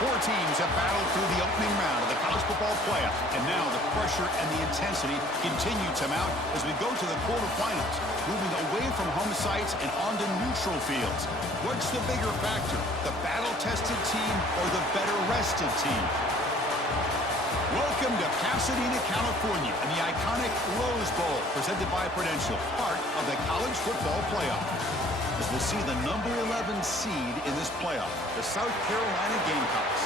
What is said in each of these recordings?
Four teams have battled through the opening round of the college football playoff, and now the pressure and the intensity continue to mount as we go to the quarterfinals, moving away from home sites and onto neutral fields. What's the bigger factor, the battle-tested team or the better-rested team? Welcome to Pasadena, California, and the iconic Rose Bowl, presented by Prudential, part of the college football playoff. As we'll see the number 11 seed in this playoff, the South Carolina Gamecocks,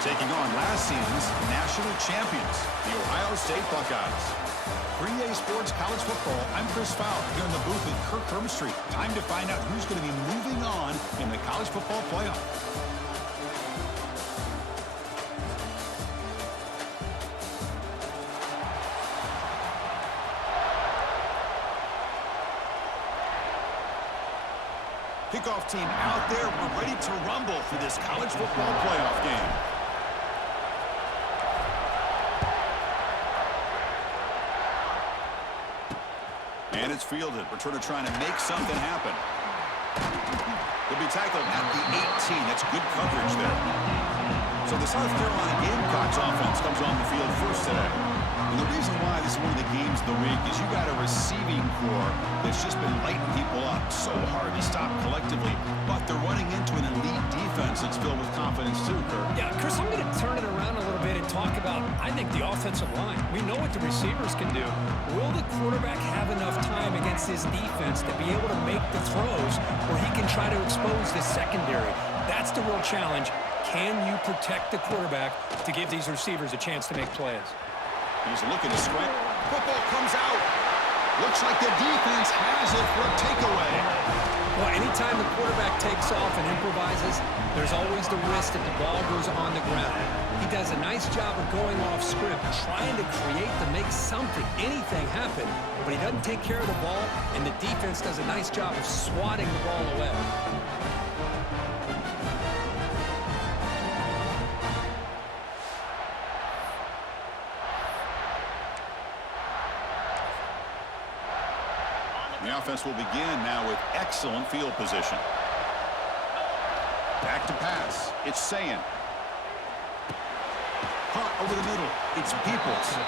taking on last season's national champions, the Ohio State Buckeyes. 3A Sports College Football, I'm Chris Fowler, here in the booth with Kirk Hermstreet. Time to find out who's going to be moving on in the college football playoff. Kickoff team out there. We're ready to rumble for this college football playoff game. And it's fielded. Returner trying to make something happen. He'll be tackled at the 18. That's good coverage there. So the South Carolina Gamecocks offense comes on the field first today. And the reason why this is one of the games of the week is you got a receiving core that's just been lighting people up. So hard to stop collectively, but they're running into an elite defense that's filled with confidence too, Kirk. Yeah, Chris, I'm going to turn it around a little bit and talk about, I think, the offensive line. We know what the receivers can do. Will the quarterback have enough time against his defense to be able to make the throws where he can try to expose this secondary? That's the real challenge. Can you protect the quarterback to give these receivers a chance to make plays? He's looking to scramble. Football comes out. Looks like the defense has it for a takeaway. Well, anytime the quarterback takes off and improvises, there's always the risk that the ball goes on the ground. He does a nice job of going off script, trying to create to make something, anything happen, but he doesn't take care of the ball, and the defense does a nice job of swatting the ball away. The offense will begin now with excellent field position. Back to pass. It's Sayin. Caught over the middle. It's Peoples.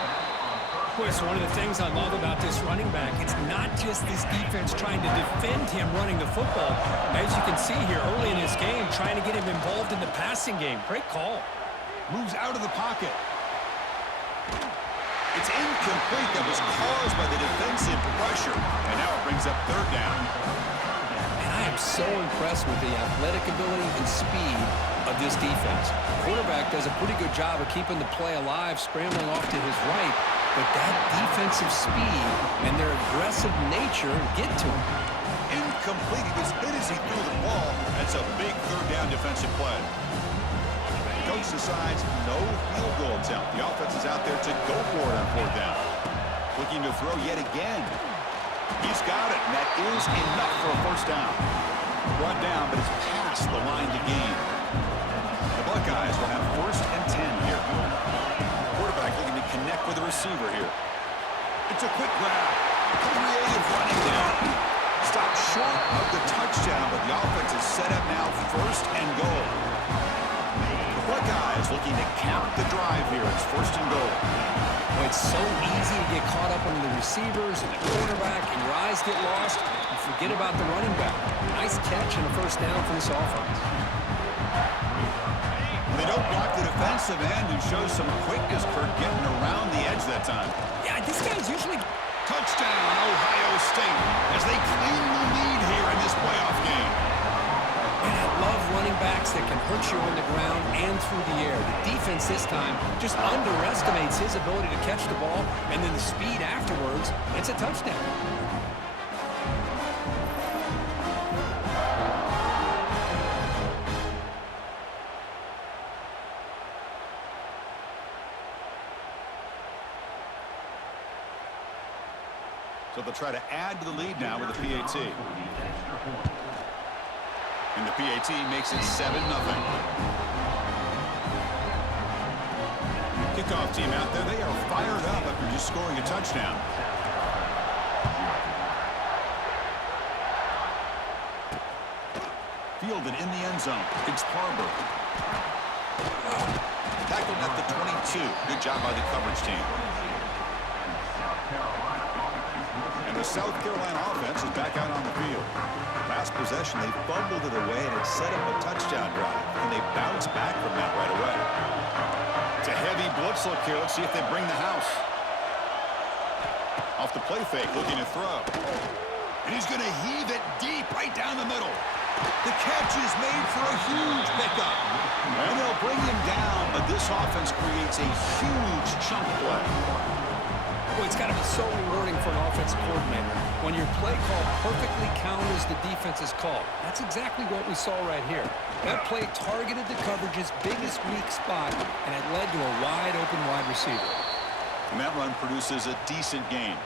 Boy, it's one of the things I love about this running back. It's not just this defense trying to defend him running the football. As you can see here early in this game, trying to get him involved in the passing game. Great call. Moves out of the pocket. It's incomplete. That was caused by the defensive pressure. And now it brings up third down. And I am so impressed with the athletic ability and speed of this defense. Quarterback does a pretty good job of keeping the play alive, scrambling off to his right. But that defensive speed and their aggressive nature get to him. Incomplete. He was hit as he threw the ball. That's a big third down defensive play. Coach decides no field goal attempt. The offense is out there to go for it on fourth down. Looking to throw yet again. He's got it, and that is enough for a first down. Brought down, but it's past the line to gain. The Buckeyes will have first and 10 here. Quarterback looking to connect with the receiver here. It's a quick grab. Creative running down. Stopped short of the touchdown, but the offense is set up now first and goal. Buckeyes looking to cap the drive here. It's first and goal. Well, it's so easy to get caught up on the receivers and the quarterback, and your eyes get lost. You forget about the running back. Nice catch and a first down for this offense. They don't block the defensive end, who shows some quickness, Kirk, getting around the edge that time. Yeah, this guy's usually... Touchdown, Ohio State, as they claim the lead here in this playoff game. And I love running backs that can hurt you on the ground and through the air. The defense this time just underestimates his ability to catch the ball, and then the speed afterwards, it's a touchdown. So they'll try to add to the lead now with the PAT. And the PAT makes it 7-0. Kickoff team out there, they are fired up after just scoring a touchdown. Fielded in the end zone. It's Harbor. Tackled at the 22. Good job by the coverage team. And the South Carolina offense is back out on the field. Last possession, they fumbled it away, and it set up a touchdown drive. And they bounced back from that right away. It's a heavy blitz look here. Let's see if they bring the house. Off the play fake, looking to throw. And he's going to heave it deep right down the middle. The catch is made for a huge pickup. And they'll bring him down, but this offense creates a huge chunk play. Boy, it's got to be so rewarding for an offensive coordinator when your play call perfectly counters the defense's call. That's exactly what we saw right here. That play targeted the coverage's biggest weak spot, and it led to a wide-open wide receiver. And that run produces a decent gain.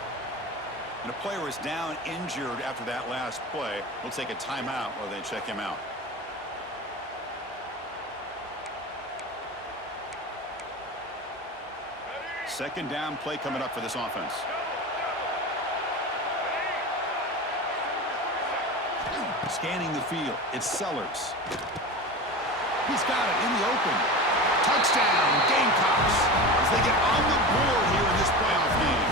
And a player is down injured after that last play. We'll take a timeout while they check him out. Second down play coming up for this offense. Scanning the field. It's Sellers. He's got it in the open. Touchdown, Gamecocks, as they get on the board here in this playoff game.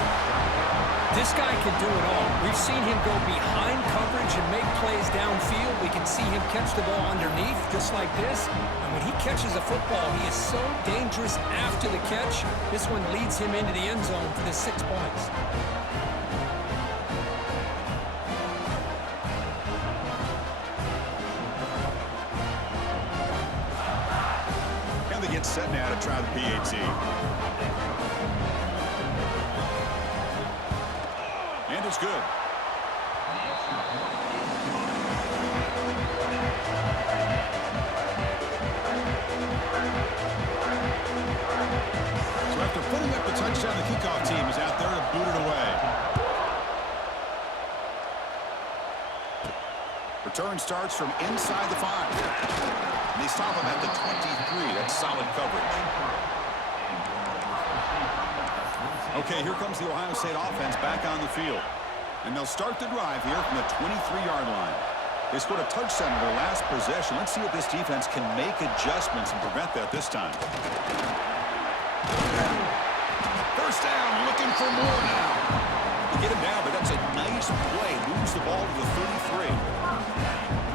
This guy can do it all. We've seen him go behind coverage and make plays downfield. We can see him catch the ball underneath just like this. And when he catches a football, he is so dangerous after the catch. This one leads him into the end zone for the 6 points. And they get set now to try the PAT. And it's good. So after putting up the touchdown, the kickoff team is out there to boot it away. Return starts from inside the 5. And they stop him at the 23. That's solid coverage. Okay, here comes the Ohio State offense back on the field. And they'll start the drive here from the 23-yard line. They scored a touchdown in their last possession. Let's see if this defense can make adjustments and prevent that this time. First down, looking for more now. They get him down, but that's a nice play. Moves the ball to the 33.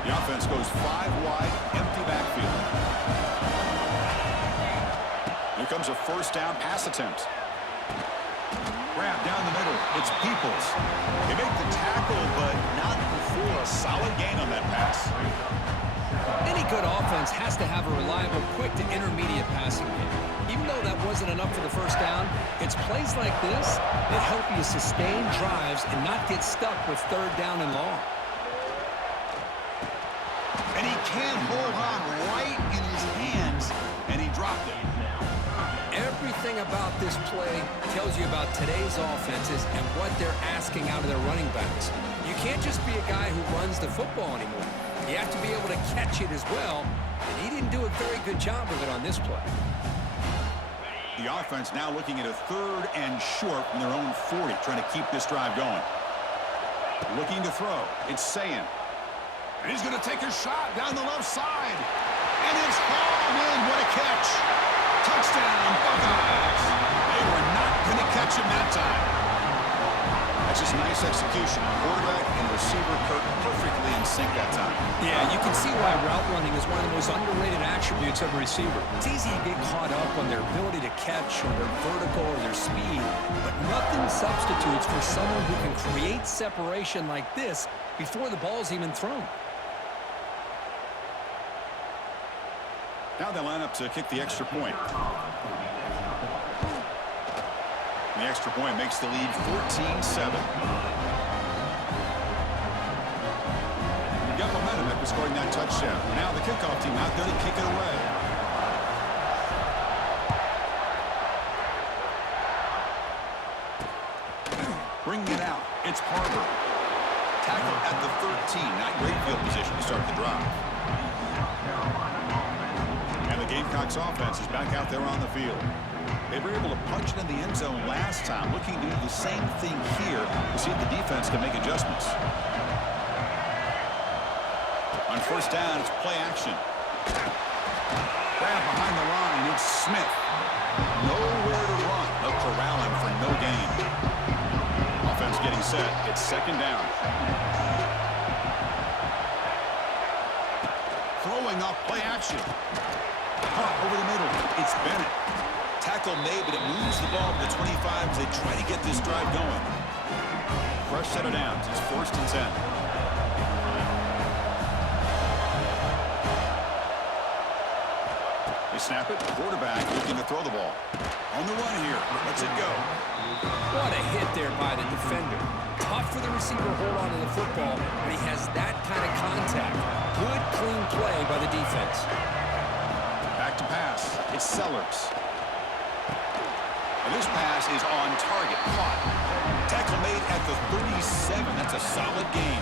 The offense goes 5 wide, empty backfield. Here comes a first down pass attempt. Grab down the middle. It's Peoples. They make the tackle, but not before a solid gain on that pass. Any good offense has to have a reliable, quick to intermediate passing game. Even though that wasn't enough for the first down, it's plays like this that help you sustain drives and not get stuck with third down and long. And he can't hold on right in his hands, and he dropped it. Everything about this play tells you about today's offenses and what they're asking out of their running backs. You can't just be a guy who runs the football anymore. You have to be able to catch it as well, and he didn't do a very good job of it on this play. The offense now looking at a 3rd and short from their own 40, trying to keep this drive going. Looking to throw. It's Sayin. And he's going to take a shot down the left side. And it's hauled in. What a catch. Touchdown, Buckeyes. They were not going to catch him that time. That's just nice execution. Quarterback and receiver perfectly in sync that time. Yeah, you can see why route running is one of the most underrated attributes of a receiver. It's easy to get caught up on their ability to catch or their vertical or their speed, but nothing substitutes for someone who can create separation like this before the ball's even thrown. Now they line up to kick the extra point. The extra point makes the lead 14-7. You've got momentum after scoring that touchdown. Now the kickoff team out there to kick it away. Bringing it out. It's Harbor. Tackle at the 13. Not great field position to start the drive. And the Gamecocks offense is back out there on the field. They were able to punch it in the end zone last time, looking to do the same thing here to see if the defense can make adjustments. On first down, it's play action. Grab behind the line. It's Smith. Nowhere to run. They'll corral him for no gain. Offense getting set. It's second down. Throwing off play action. Caught over the middle. It's Bennett. Tackle made, but it moves the ball to the 25 as they try to get this drive going. Fresh set of downs. It's 1st and 10. They snap it. Quarterback looking to throw the ball. On the run here. Lets it go. What a hit there by the defender. Tough for the receiver to hold on to the football when he has that kind of contact. Good, clean play by the defense. Back to pass. It's Sellers. And this pass is on target. Caught. Tackle made at the 37. That's a solid gain.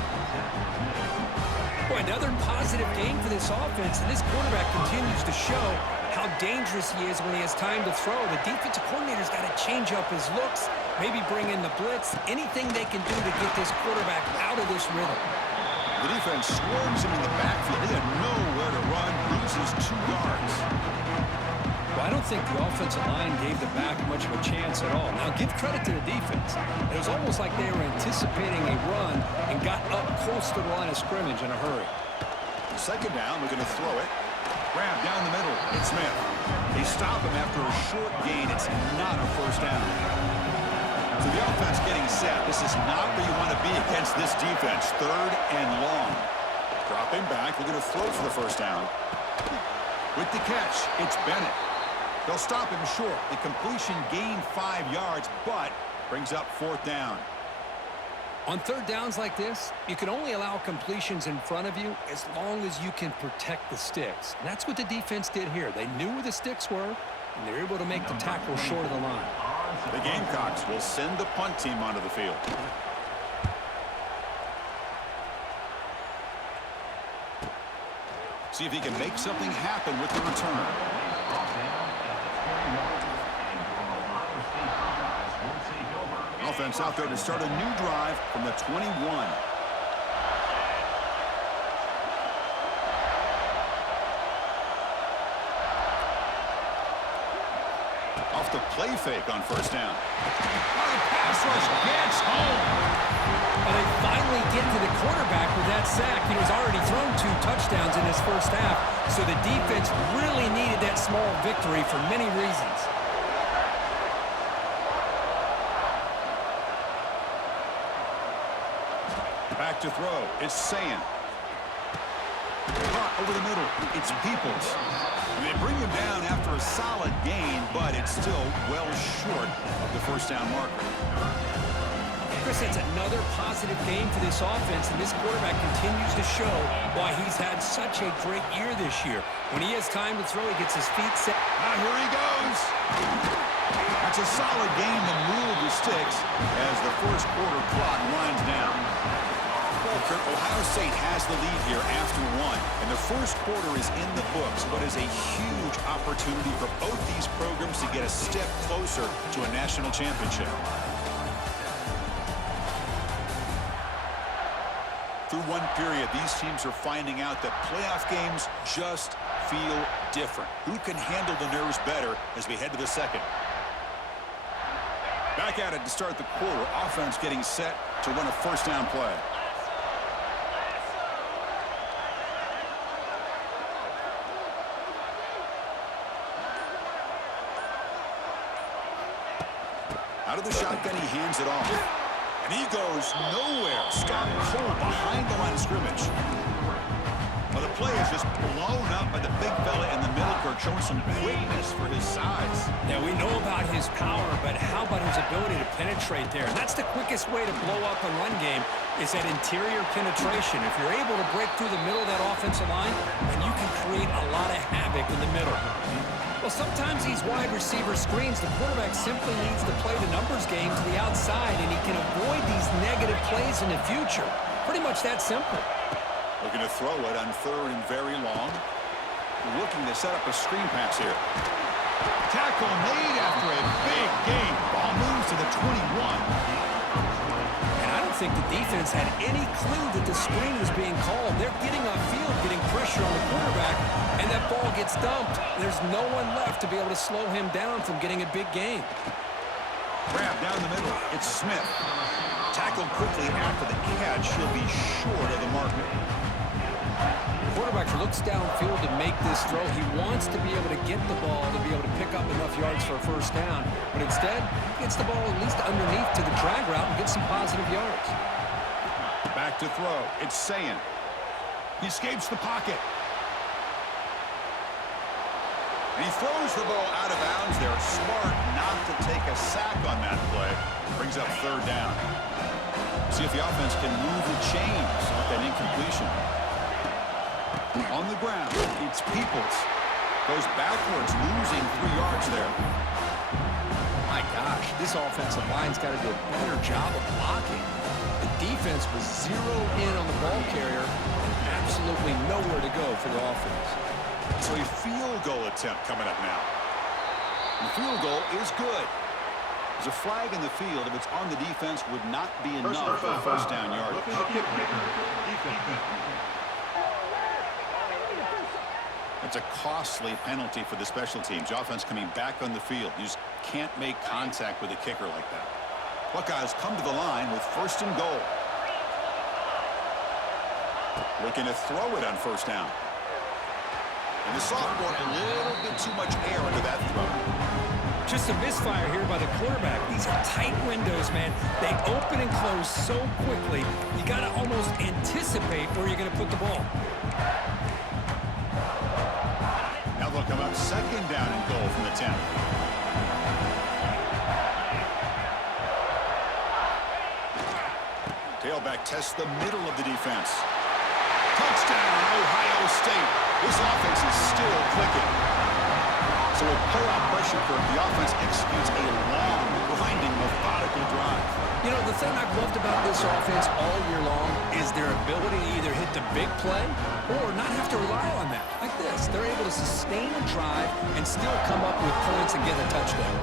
Boy, another positive game for this offense, and this quarterback continues to show how dangerous he is when he has time to throw. The defensive coordinator's got to change up his looks, maybe bring in the blitz, anything they can do to get this quarterback out of this rhythm. The defense swarms him in the backfield. He had nowhere to run, loses 2 yards. Well, I don't think the offensive line gave the back much of a chance at all. Now, give credit to the defense. It was almost like they were anticipating a run and got up close to the line of scrimmage in a hurry. Second down, we're going to throw it. Grab down the middle. It's Smith. They stop him after a short gain. It's not a first down. So the offense getting set. This is not where you want to be against this defense. 3rd and long. Dropping back. We're going to throw for the first down. With the catch, it's Bennett. They'll stop him short. The completion gained 5 yards, but brings up 4th down. On 3rd downs like this, you can only allow completions in front of you as long as you can protect the sticks. And that's what the defense did here. They knew where the sticks were, and they were able to make the tackle short of the line. The Gamecocks will send the punt team onto the field. See if he can make something happen with the return. Offense out there to start a new drive from the 21. Off the play fake on first down. Pass rush gets home. And they finally get to the quarterback with that sack. He was already thrown 2 touchdowns in his first half, so the defense really needed that small victory for many reasons. Back to throw. It's Sand. Caught over the middle. It's Peoples. And they bring him down after a solid gain, but it's still well short of the first down marker. Chris, it's another positive game for this offense, and this quarterback continues to show why he's had such a great year this year. When he has time to throw, he gets his feet set. Here he goes. That's a solid game to move the sticks as the first quarter clock winds down. Well, Kirk, Ohio State has the lead here after 1, and the first quarter is in the books, but is a huge opportunity for both these programs to get a step closer to a national championship. Through one period, these teams are finding out that playoff games just feel different. Who can handle the nerves better as we head to the second? Back at it to start the quarter. Offense getting set to run a first down play. Out of the shotgun, he hands it off. And he goes nowhere. Stop cold behind the line of scrimmage. Well, the play is just blown up by the big fella in the middle, Kirk, showing some quickness for his size. Now, we know about his power, but how about his ability to penetrate there? And that's the quickest way to blow up a run game, is that interior penetration. If you're able to break through the middle of that offensive line, then you can create a lot of havoc in the middle. Well, sometimes these wide receiver screens, the quarterback simply needs to play the numbers game to the outside, and he can avoid these negative plays in the future. Pretty much that simple. Looking to throw it on 3rd and very long. Looking to set up a screen pass here. Tackle made after a big gain. Ball moves to the 21. And I don't think the defense had any clue that the screen was being called. They're getting off field, getting pressure on the quarterback, and that ball gets dumped. There's no one left to be able to slow him down from getting a big gain. Grab down the middle. It's Smith. Tackled quickly after the catch. He'll be short of the marker. Quarterback looks downfield to make this throw. He wants to be able to get the ball to be able to pick up enough yards for a first down. But instead, he gets the ball at least underneath to the drag route and gets some positive yards. Back to throw. It's Sayin. He escapes the pocket. And he throws the ball out of bounds. They're smart not to take a sack on that play. Brings up third down. See if the offense can move the chains off that incompletion. On the ground, it's Peoples. Goes backwards, losing 3 yards there. My gosh, this offensive line's got to do a better job of blocking. The defense was zeroed in on the ball carrier and absolutely nowhere to go for the offense. So a field goal attempt coming up now. The field goal is good. There's a flag in the field. If it's on the defense, would not be enough for first down yardage. That's a costly penalty for the special teams. The offense coming back on the field. You just can't make contact with a kicker like that. Buckeyes come to the line with first and goal. Looking to throw it on first down. And the sophomore, a little bit too much air into that throw. Just a misfire here by the quarterback. These are tight windows, man. They open and close so quickly, you got to almost anticipate where you're going to put the ball. Now they'll come up second down and goal from the 10. Tailback tests the middle of the defense. Touchdown, Ohio State. This offense is still clicking. So with pull-out pressure curve, the offense executes a long, grinding, methodical drive. You know, the thing I've loved about this offense all year long is their ability to either hit the big play or not have to rely on that. Like this, they're able to sustain a drive and still come up with points and get a touchdown.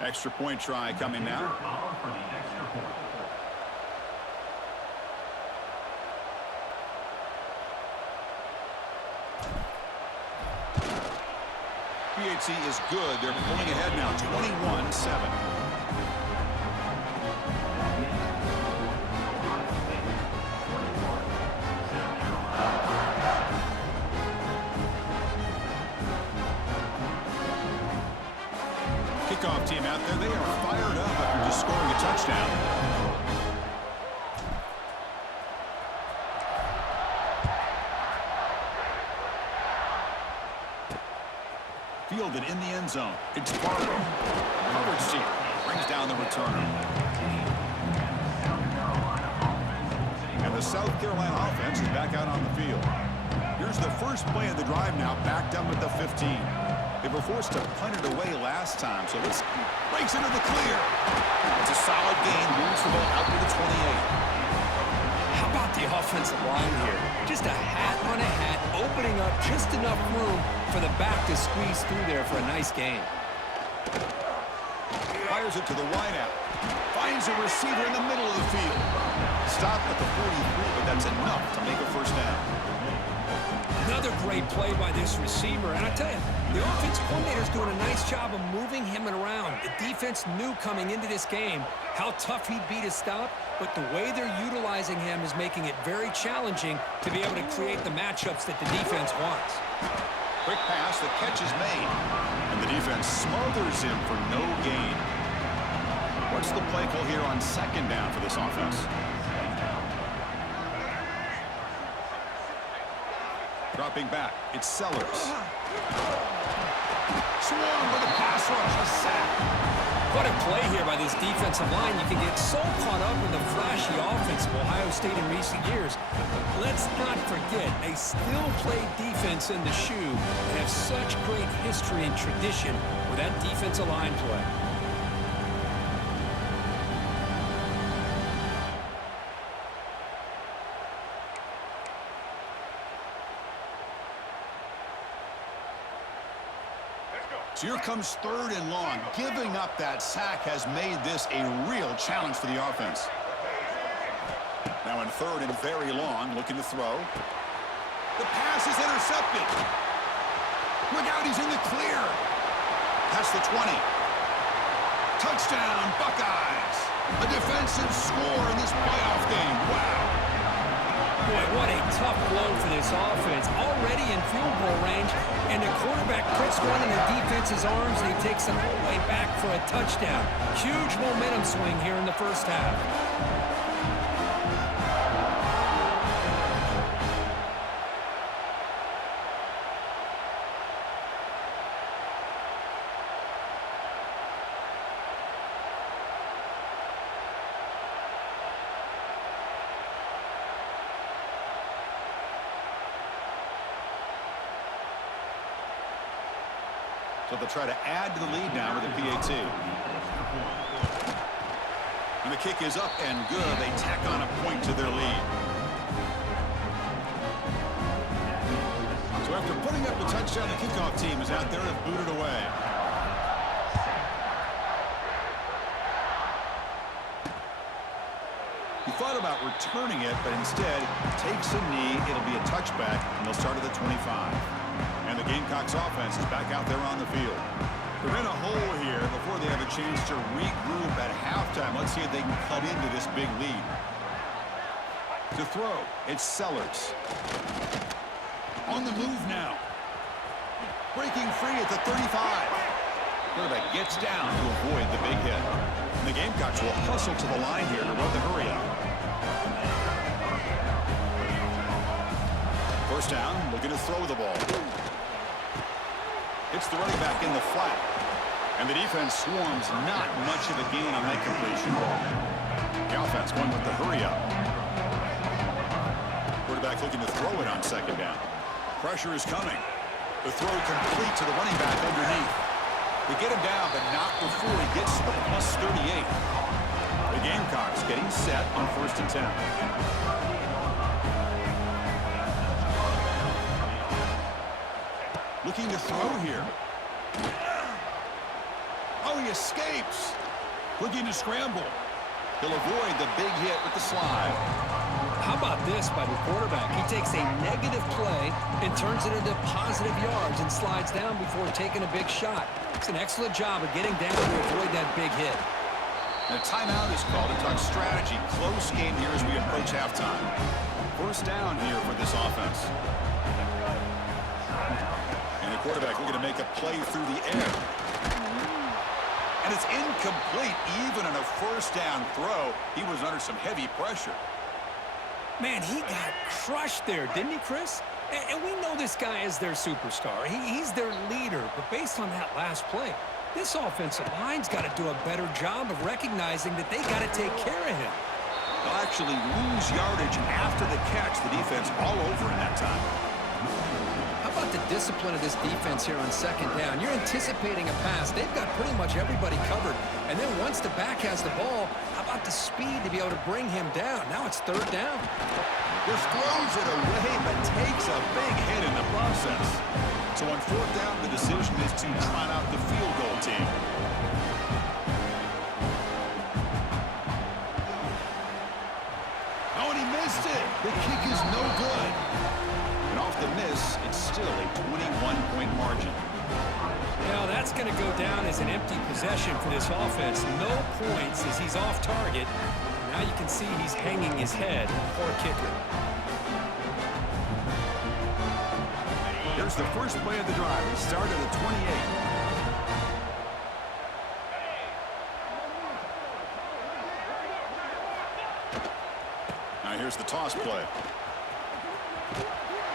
Extra point try coming now. PHC is good. They're pulling ahead now, 21-7. Kickoff team out there. They are fired up after just scoring a touchdown. Fielded in the end zone. It's Barber. Coverage team brings down the returner. And the South Carolina offense is back out on the field. Here's the first play of the drive now, backed up at the 15. They were forced to punt it away last time, so this breaks into the clear. It's a solid gain, moves the ball out to the 28. How about the offensive line here? Just a hat on a hat, opening up just enough room for the back to squeeze through there for a nice gain. Fires it to the wideout. Finds a receiver in the middle of the field. Stopped at the 43, but that's enough to make a first down. Another great play by this receiver, and I tell you, the offense coordinator's doing a nice job of moving him around. The defense knew coming into this game how tough he'd be to stop, but the way they're utilizing him is making it very challenging to be able to create the matchups that the defense wants. Quick pass, the catch is made, and the defense smothers him for no gain. What's the play call here on second down for this offense? Dropping back, it's Sellers. Swarm with a pass rush, a sack. What a play here by this defensive line. You can get so caught up in the flashy offense of Ohio State in recent years. But let's not forget, they still play defense in the shoe and have such great history and tradition with that defensive line play. So here comes 3rd and long. Giving up that sack has made this a real challenge for the offense. Now in 3rd and very long, looking to throw. The pass is intercepted. Look out, he's in the clear. Past the 20. Touchdown, Buckeyes. A defensive score in this playoff game. Wow. Boy, what a tough blow for this offense. Already in field goal range, and the quarterback puts one in the defense's arms, and he takes it all the way back for a touchdown. Huge momentum swing here in the first half. So they'll try to add to the lead now with a PAT. And the kick is up and good. They tack on a point to their lead. So after putting up the touchdown, the kickoff team is out there to boot it away. He thought about returning it, but instead takes a knee. It'll be a touchback, and they'll start at the 25. And the Gamecocks offense is back out there on the field. They're in a hole here before they have a chance to regroup at halftime. Let's see if they can cut into this big lead. To throw, it's Sellers. On the move now. Breaking free at the 35. Quarterback gets down to avoid the big hit. And the Gamecocks will hustle to the line here to run the hurry up. First down, looking to throw the ball. It's the running back in the flat. And the defense swarms, not much of a gain on that completion. The offense going with the hurry up. Quarterback looking to throw it on 2nd down. Pressure is coming. The throw complete to the running back underneath. They get him down, but not before he gets to the plus 38. The Gamecocks getting set on 1st and 10. Looking to throw here. Oh, he escapes. Looking to scramble. He'll avoid the big hit with the slide. How about this by the quarterback? He takes a negative play and turns it into positive yards and slides down before taking a big shot. It's an excellent job of getting down to avoid that big hit. And a timeout is called to talk strategy. Close game here as we approach halftime. First down here for this offense. And the quarterback looking to make a play through the air. And it's incomplete. Even on a first down throw, he was under some heavy pressure. Man, he got crushed there, didn't he, Chris? And we know this guy is their superstar. He's their leader. But based on that last play, this offensive line's got to do a better job of recognizing that they got to take care of him. They'll actually lose yardage after the catch. The defense all over in that time. How about the discipline of this defense here on 2nd down? You're anticipating a pass. They've got pretty much everybody covered. And then once the back has the ball, how about the speed to be able to bring him down? Now it's 3rd down. Just throws it away, but takes a big hit in the process. So on 4th down, the decision is to trot out the field goal team. Oh, and he missed it. The kick is no good. And off the miss, it's still a 21-point margin. Now that's going to go down as an empty possession for this offense. No points as he's off target. Now you can see he's hanging his head. Poor kicker. Here's the first play of the drive. He started at 28. Now here's the toss play.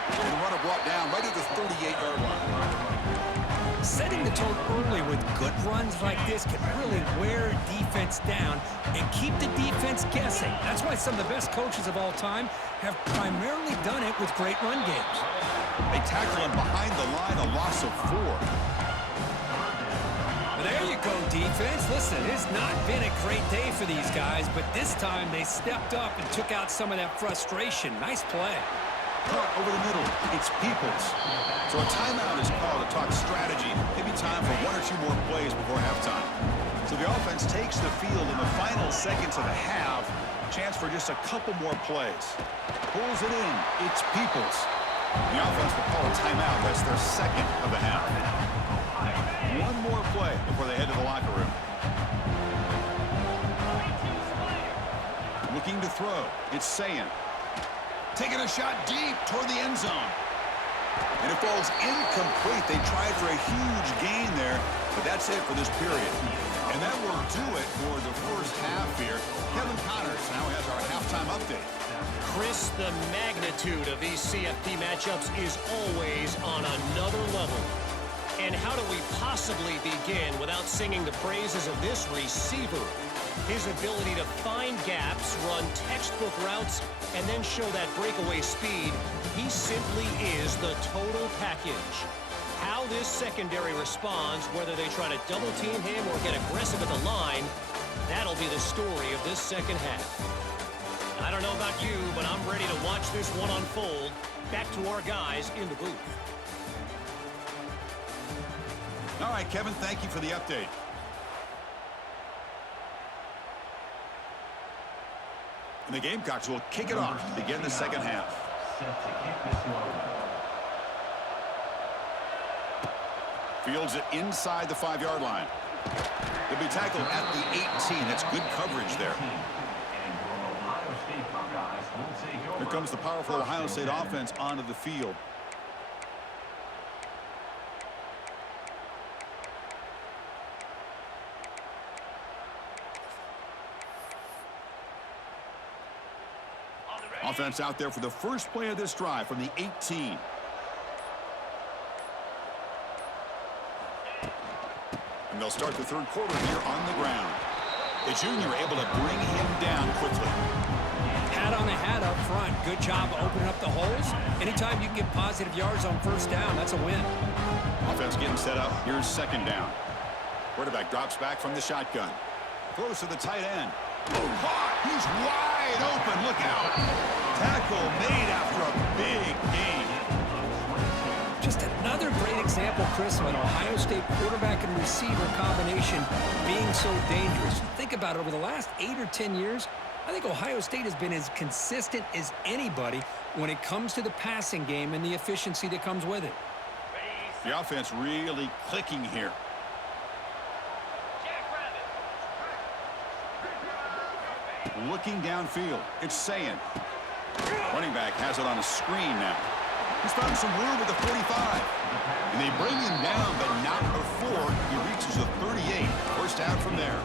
And the runner brought down right at the 38-yard line. Setting the tone early with good runs like this can really wear defense down and keep the defense guessing. That's why some of the best coaches of all time have primarily done it with great run games. They tackle him behind the line, a loss of 4. Well, there you go, defense. Listen, it's not been a great day for these guys, but this time they stepped up and took out some of that frustration. Nice play. punt over the middle. It's Peoples. So a timeout is called to talk strategy. Maybe time for one or two more plays before halftime. So the offense takes the field in the final seconds of the half. Chance for just a couple more plays. Pulls it in. It's Peoples. The offense will call a timeout. That's their second of the half. One more play before they head to the locker room. Looking to throw. It's Sayan. Taking a shot deep toward the end zone. And it falls incomplete. They tried for a huge gain there, but that's it for this period. And that will do it for the first half here. Kevin Connors now has our halftime update. Chris, the magnitude of these CFP matchups is always on another level. And how do we possibly begin without singing the praises of this receiver? His ability to find gaps, run textbook routes, and then show that breakaway speed, he simply is the total package. How this secondary responds, whether they try to double team him or get aggressive at the line, that'll be the story of this second half. I don't know about you, but I'm ready to watch this one unfold. Back to our guys in the booth. All right, Kevin, thank you for the update. And the Gamecocks will kick it off to begin the second half. Fields it inside the 5-yard line. He'll be tackled at the 18. That's good coverage there. Here comes the powerful Ohio State offense onto the field. Offense out there for the first play of this drive from the 18. And they'll start the third quarter here on the ground. The junior able to bring him down quickly. Hat on the hat up front. Good job opening up the holes. Anytime you can get positive yards on first down, that's a win. Offense getting set up. Here's second down. Quarterback drops back from the shotgun. Throws to the tight end. Caught. He's wide open. Look out. Tackle made after a big gain. Just another great example, Chris, of an Ohio State quarterback and receiver combination being so dangerous. Think about it. Over the last 8 or 10 years, I think Ohio State has been as consistent as anybody when it comes to the passing game and the efficiency that comes with it. The offense really clicking here. Looking downfield. It's Sayan. Running back has it on a screen now. He's found some room at the 45. And they bring him down, but not before he reaches the 38. First down from there.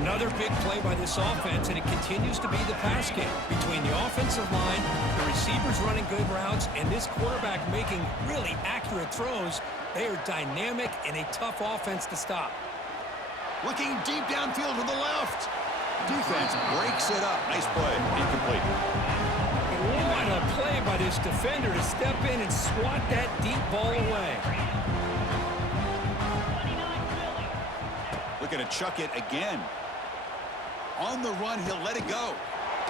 Another big play by this offense, and it continues to be the pass game. Between the offensive line, the receivers running good routes, and this quarterback making really accurate throws, they are dynamic and a tough offense to stop. Looking deep downfield to the left. Defense breaks it up. Nice play. Incomplete. What a play by this defender to step in and swat that deep ball away. Looking to chuck it again. On the run, he'll let it go.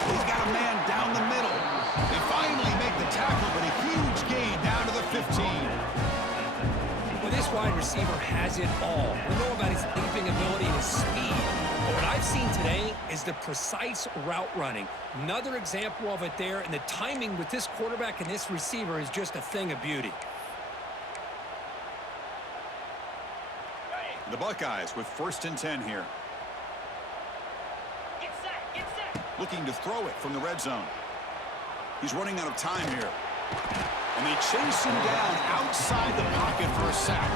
He's got a man down the middle. They finally make the tackle, but a huge gain down to the 15. Well, this wide receiver has it all. We know about his leaping ability and his speed. But what I've seen today is the precise route running. Another example of it there, and the timing with this quarterback and this receiver is just a thing of beauty. The Buckeyes with 1st and 10 here. Get set. Looking to throw it from the red zone. He's running out of time here. And they chase him down outside the pocket for a sack.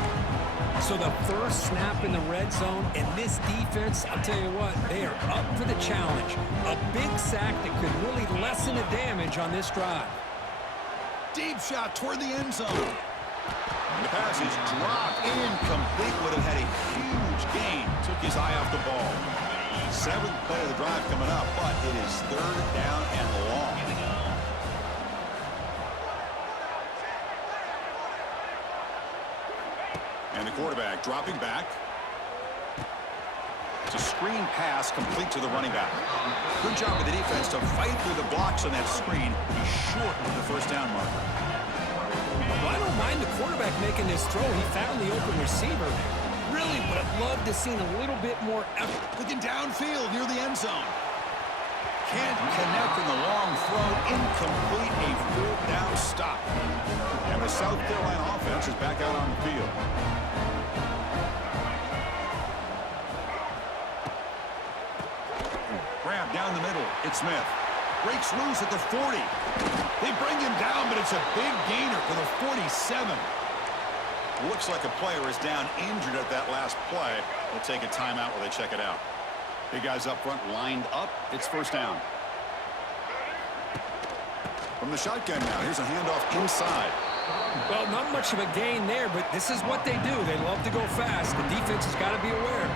So the first snap in the red zone, and this defense, I'll tell you what, they are up for the challenge. A big sack that could really lessen the damage on this drive. Deep shot toward the end zone. The pass is dropped. Incomplete. Would have had a huge gain. Took his eye off the ball. 7th play of the drive coming up, but it is 3rd down and long. And the quarterback dropping back. It's a screen pass complete to the running back. Good job of the defense to fight through the blocks on that screen. He's short of the first down marker. Well, I don't mind the quarterback making this throw. He found the open receiver. Really would have loved to seen a little bit more effort. Looking downfield near the end zone. Can't connect in the long throw. Incomplete, a fourth down stop. And the South Carolina offense is back out on the field. Grab down the middle. It's Smith. Breaks loose at the 40. They bring him down, but it's a big gainer for the 47. Looks like a player is down injured at that last play. We'll take a timeout while they check it out. Big guys up front lined up. It's first down. From the shotgun now, here's a handoff inside. Well, not much of a gain there, but this is what they do. They love to go fast. The defense has got to be aware.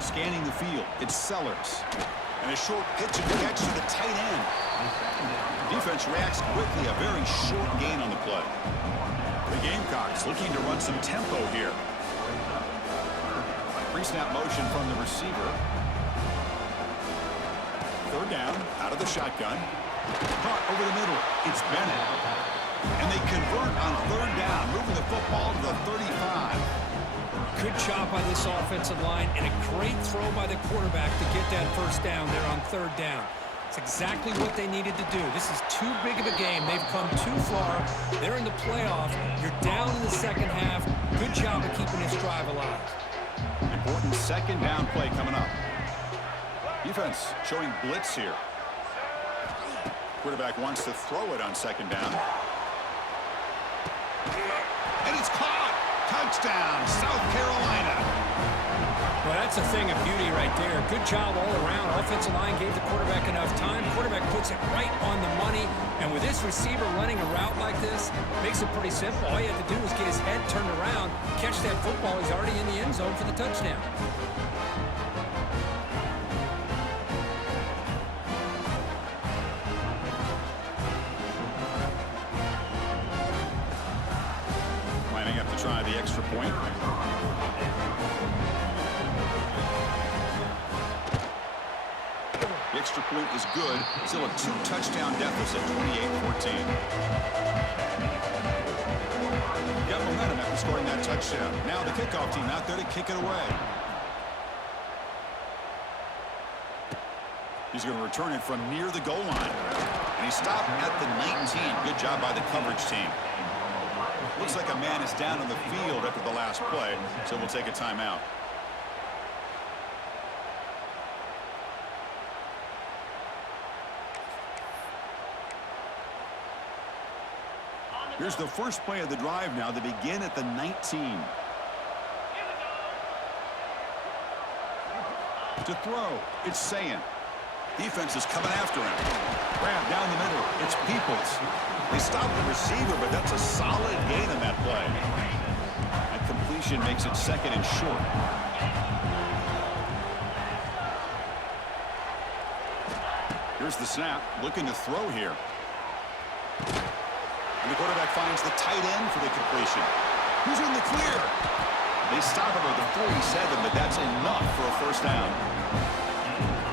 Scanning the field, it's Sellers. And a short pitch and catch to the tight end. Defense reacts quickly, a very short gain on the play. The Gamecocks looking to run some tempo here. Pre-snap motion from the receiver. Third down, out of the shotgun. Caught over the middle, it's Bennett. And they convert on third down, moving the football to the 35. Good job by this offensive line and a great throw by the quarterback to get that first down there on third down. It's exactly what they needed to do. This is too big of a game. They've come too far. They're in the playoff. You're down in the second half. Good job of keeping this drive alive. Important second down play coming up. Defense showing blitz here. Quarterback wants to throw it on second down. And it's caught. Touchdown, South Carolina. Well, that's a thing of beauty right there. Good job all around. Offensive line gave the quarterback enough time. Quarterback puts it right on the money. And with this receiver running a route like this, makes it pretty simple. All you have to do is get his head turned around, catch that football. He's already in the end zone for the touchdown. Lining up to try the extra point. The extra point is good. Still a two-touchdown deficit, 28-14. Got momentum after scoring that touchdown. Now the kickoff team out there to kick it away. He's going to return it from near the goal line. And he stopped at the 19. Good job by the coverage team. Looks like a man is down on the field after the last play, so we'll take a timeout. Here's the first play of the drive now. They begin at the 19. To throw, it's Sayin. Defense is coming after him. Grab down the middle, it's Peoples. They stop the receiver, but that's a solid gain on that play. And completion makes it second and short. Here's the snap, looking to throw here. And the quarterback finds the tight end for the completion. Who's in the clear? They stop him at the 47, but that's enough for a first down.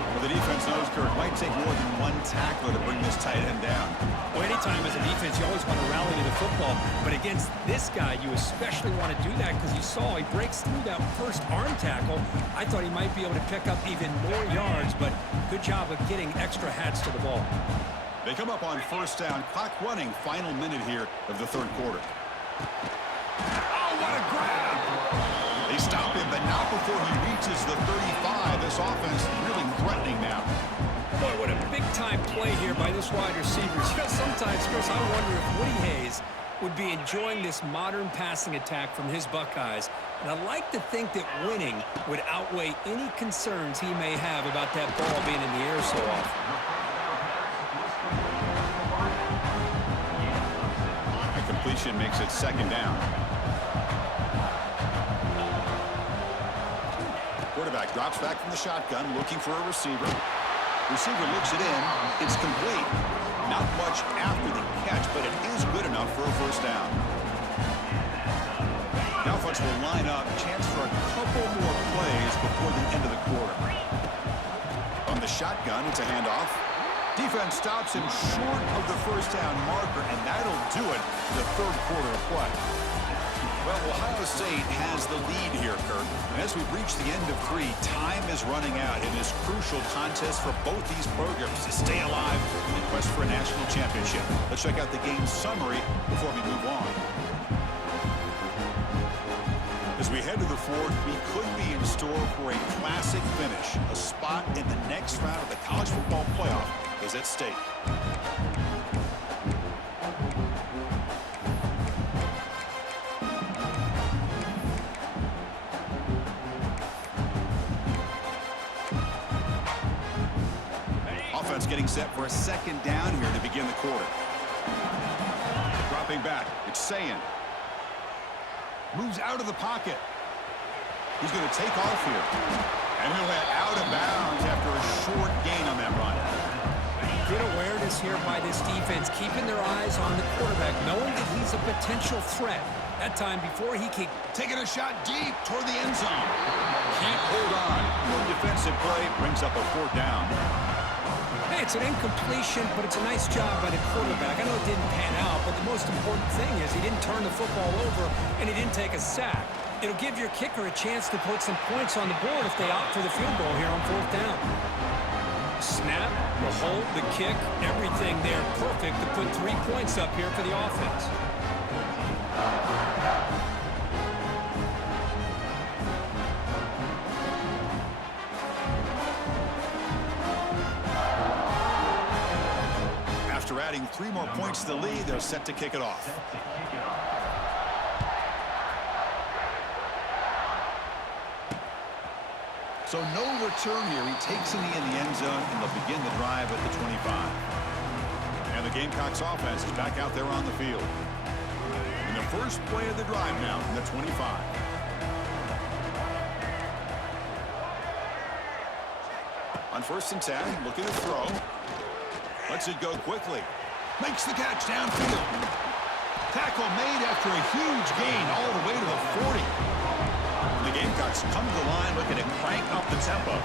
Well, the defense knows, Kirk, might take more than one tackler to bring this tight end down. Well, anytime as a defense, you always want to rally to the football. But against this guy, you especially want to do that because you saw he breaks through that first arm tackle. I thought he might be able to pick up even more yards, but good job of getting extra hats to the ball. They come up on first down. Clock running. Final minute here of the third quarter. Oh, what a grab! They stop him, but not before he reaches the 35. This offense really threatening now. Boy, what a big-time play here by this wide receiver. You know, sometimes, Chris, I wonder if Woody Hayes would be enjoying this modern passing attack from his Buckeyes. And I like to think that winning would outweigh any concerns he may have about that ball being in the air so often. Completion makes it second down. Quarterback drops back from the shotgun, looking for a receiver. Receiver looks it in. It's complete. Not much after the catch, but it is good enough for a first down. Now offense will line up. Chance for a couple more plays before the end of the quarter. From the shotgun, it's a handoff. Defense stops him short of the first down marker, and that'll do it for the third quarter of play. Well, Ohio State has the lead here, Kirk. And as we reach the end of 3, time is running out in this crucial contest for both these programs to stay alive in the quest for a national championship. Let's check out the game summary before we move on. As we head to the fourth, we could be in store for a classic finish. A spot in the next round of the college football playoff is at stake. Offense getting set for a second down here to begin the quarter. Dropping back, it's Sayin. Moves out of the pocket. He's going to take off here. And he'll head out of bounds after a short gain on that run. Good awareness here by this defense, keeping their eyes on the quarterback, knowing that he's a potential threat. That time before he kicked. Taking a shot deep toward the end zone. Can't hold on. Good defensive play brings up a fourth down. Hey, it's an incompletion, but it's a nice job by the quarterback. I know it didn't pan out, but the most important thing is he didn't turn the football over and he didn't take a sack. It'll give your kicker a chance to put some points on the board if they opt for the field goal here on fourth down. Snap, the hold, the kick, everything there perfect to put 3 points up here for the offense. After adding 3 more points to the lead, they're set to kick it off. So no return here. He takes in the end zone, and they'll begin the drive at the 25. And the Gamecocks offense is back out there on the field. In the first play of the drive now from the 25. On 1st and 10, looking to throw. Lets it go quickly. Makes the catch downfield. Tackle made after a huge gain all the way to the 40. The Gamecocks come to the line looking to crank up the tempo.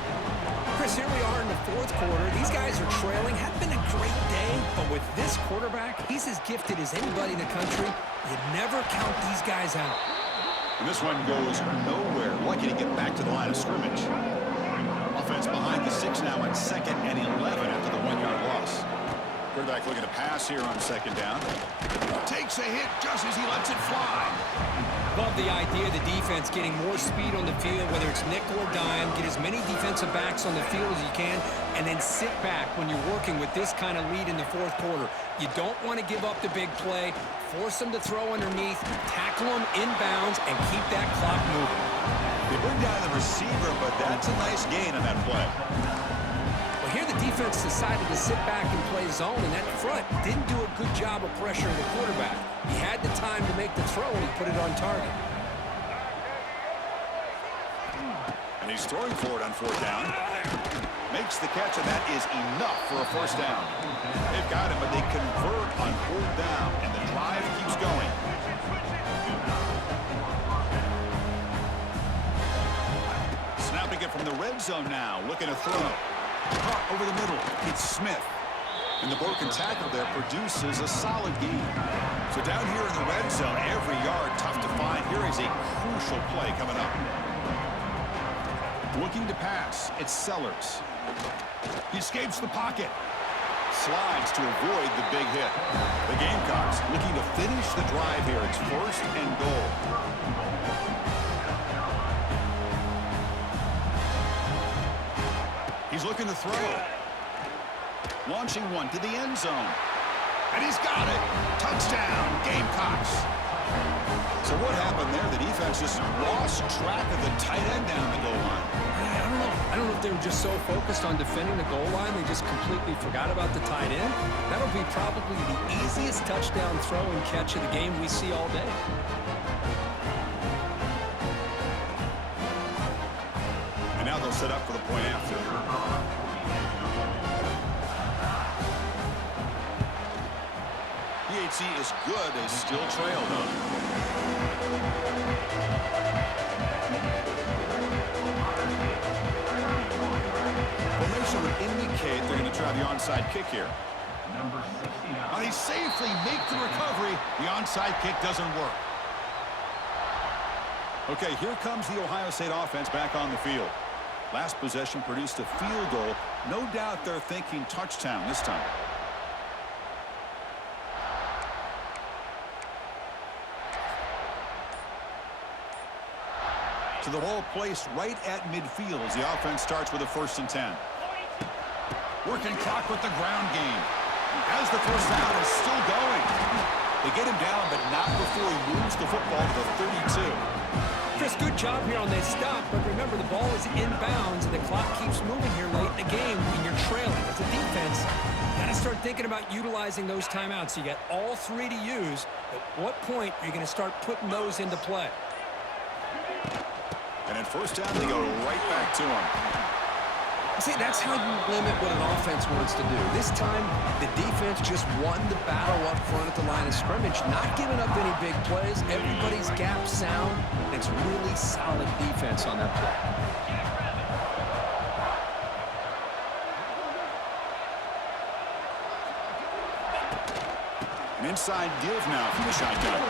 Chris, here we are in the fourth quarter. These guys are trailing. Had been a great day, but with this quarterback, he's as gifted as anybody in the country. You never count these guys out. And this one goes nowhere. Lucky to get back to the line of scrimmage. Offense behind the 6 now on 2nd and 11 after the 1-yard loss. Quarterback looking to pass here on 2nd down. Takes a hit just as he lets it fly. Love the idea of the defense getting more speed on the field, whether it's nickel or dime. Get as many defensive backs on the field as you can, and then sit back when you're working with this kind of lead in the fourth quarter. You don't want to give up the big play. Force them to throw underneath, tackle them inbounds, and keep that clock moving. They bring down the receiver, but that's a nice gain on that play. Well, here the defense decided to sit back and play zone, and that front didn't do a good job of pressuring the quarterback. He had the time to make the throw, and he put it on target. And he's throwing for it on 4th down. Makes the catch, and that is enough for a 1st down. They've got him, but they convert on 4th down, and the drive keeps going. Snapping it from the red zone now, looking to throw. Caught over the middle. It's Smith. And the broken tackle there produces a solid gain. So down here in the red zone, every yard tough to find. Here is a crucial play coming up. Looking to pass. It's Sellers. He escapes the pocket. Slides to avoid the big hit. The Gamecocks looking to finish the drive here. It's 1st and goal. He's looking to throw. Launching one to the end zone. And he's got it. Touchdown, Gamecocks. So what happened there? The defense just lost track of the tight end down the goal line. I don't know if they were just so focused on defending the goal line, they just completely forgot about the tight end. That'll be probably the easiest touchdown throw and catch of the game we see all day. And now they'll set up for the point after. PHC is good. They still trail, though. Formation would indicate they're going to try the onside kick here. And he safely makes the recovery. The onside kick doesn't work. Okay, here comes the Ohio State offense back on the field. Last possession produced a field goal. No doubt they're thinking touchdown this time. To the ball placed right at midfield as the offense starts with a 1st and 10. Working clock with the ground game. As the first down is still going. They get him down, but not before he moves the football to the 32. Chris, good job here on this stop, but remember the ball is inbounds and the clock keeps moving here late in the game when you're trailing. As a defense, you got to start thinking about utilizing those timeouts. You got all 3 to use. At what point are you going to start putting those into play? And at first down, they go right back to him. See, that's how you limit what an offense wants to do. This time, the defense just won the battle up front at the line of scrimmage, not giving up any big plays. Everybody's gap sound. It's really solid defense on that play. An inside give now from the shotgun.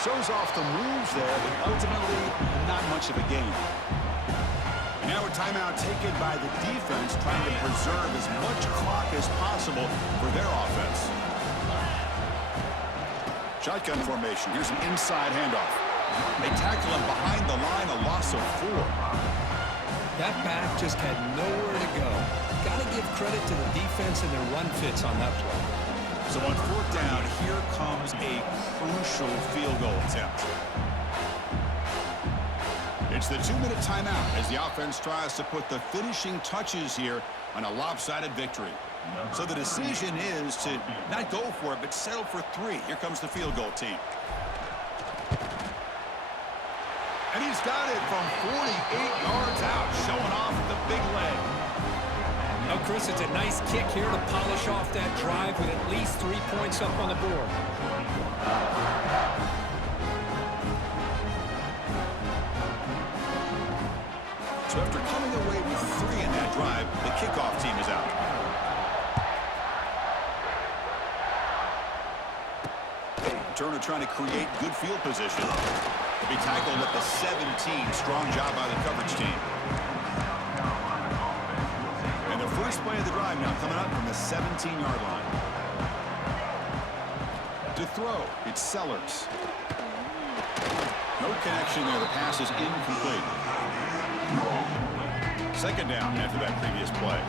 Shows off the moves there, but ultimately not much of a gain. And now a timeout taken by the defense, trying to preserve as much clock as possible for their offense. Shotgun formation. Here's an inside handoff. They tackle him behind the line, a loss of 4. That back just had nowhere to go. Got to give credit to the defense and their run fits on that play. So on 4th down, here comes a crucial field goal attempt. It's the 2-minute timeout as the offense tries to put the finishing touches here on a lopsided victory. So the decision is to not go for it, but settle for 3. Here comes the field goal team. And he's got it from 48 yards out, showing off the big leg. Now, Chris, it's a nice kick here to polish off that drive with at least 3 points up on the board. So after coming away with 3 in that drive, the kickoff team is out. Turner trying to create good field position. He'll be tackled at the 17. Strong job by the coverage team. And the first play of the drive now coming up from the 17-yard line. To throw, it's Sellers. No connection there. The pass is incomplete. 2nd down after that previous play.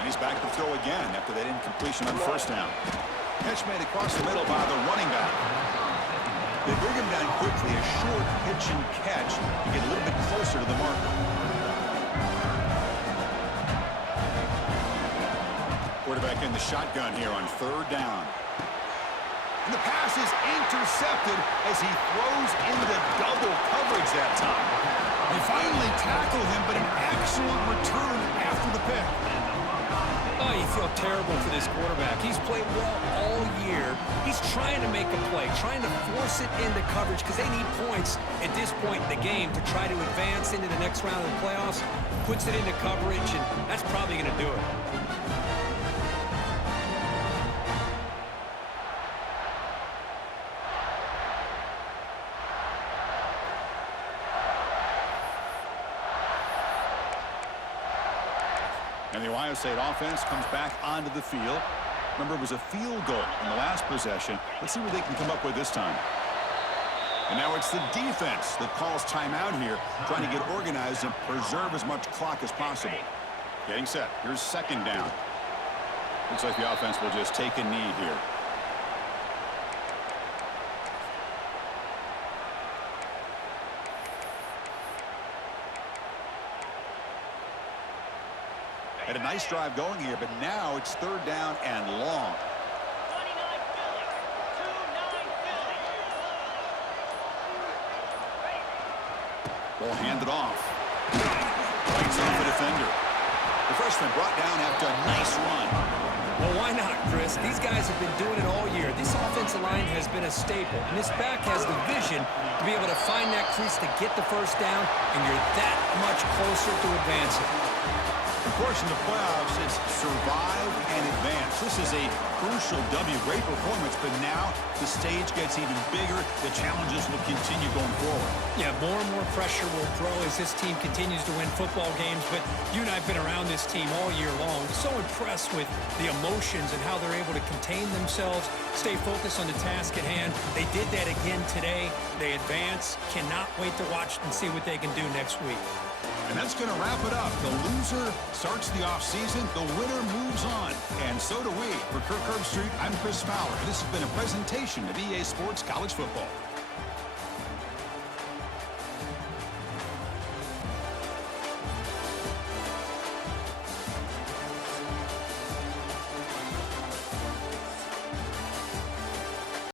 And he's back to throw again after that incompletion on 1st down. Catch made across the middle by the running back. They bring him down quickly, a short pitch and catch to get a little bit closer to the marker. Quarterback in the shotgun here on 3rd down. And the pass is intercepted as he throws into double coverage that time. They finally tackle him, but an excellent return after the pick. Oh, you feel terrible for this quarterback. He's played well all year. He's trying to make a play, trying to force it into coverage because they need points at this point in the game to try to advance into the next round of the playoffs. Puts it into coverage, and that's probably going to do it. And the Ohio State offense comes back onto the field. Remember, it was a field goal in the last possession. Let's see what they can come up with this time. And now it's the defense that calls timeout here, trying to get organized and preserve as much clock as possible. Getting set. Here's 2nd down. Looks like the offense will just take a knee here. Had a nice drive going here, but now it's 3rd down and long. Ball handed off. Bites off the defender. The freshman brought down after a nice run. Well, why not, Chris? These guys have been doing it all year. This offensive line has been a staple, and this back has the vision to be able to find that crease to get the first down, and you're that much closer to advancing. Of course, in the playoffs, it's survive and advance. This is a crucial W. Great performance, but now the stage gets even bigger. The challenges will continue going forward. Yeah, more and more pressure will grow as this team continues to win football games, but you and I have been around this team all year long. So impressed with the emotions and how they're able to contain themselves, stay focused on the task at hand. They did that again today. They advance. Cannot wait to watch and see what they can do next week. And that's going to wrap it up. The loser starts the offseason. The winner moves on. And so do we. For Kirk Herbstreit, I'm Chris Fowler. This has been a presentation of EA Sports College Football.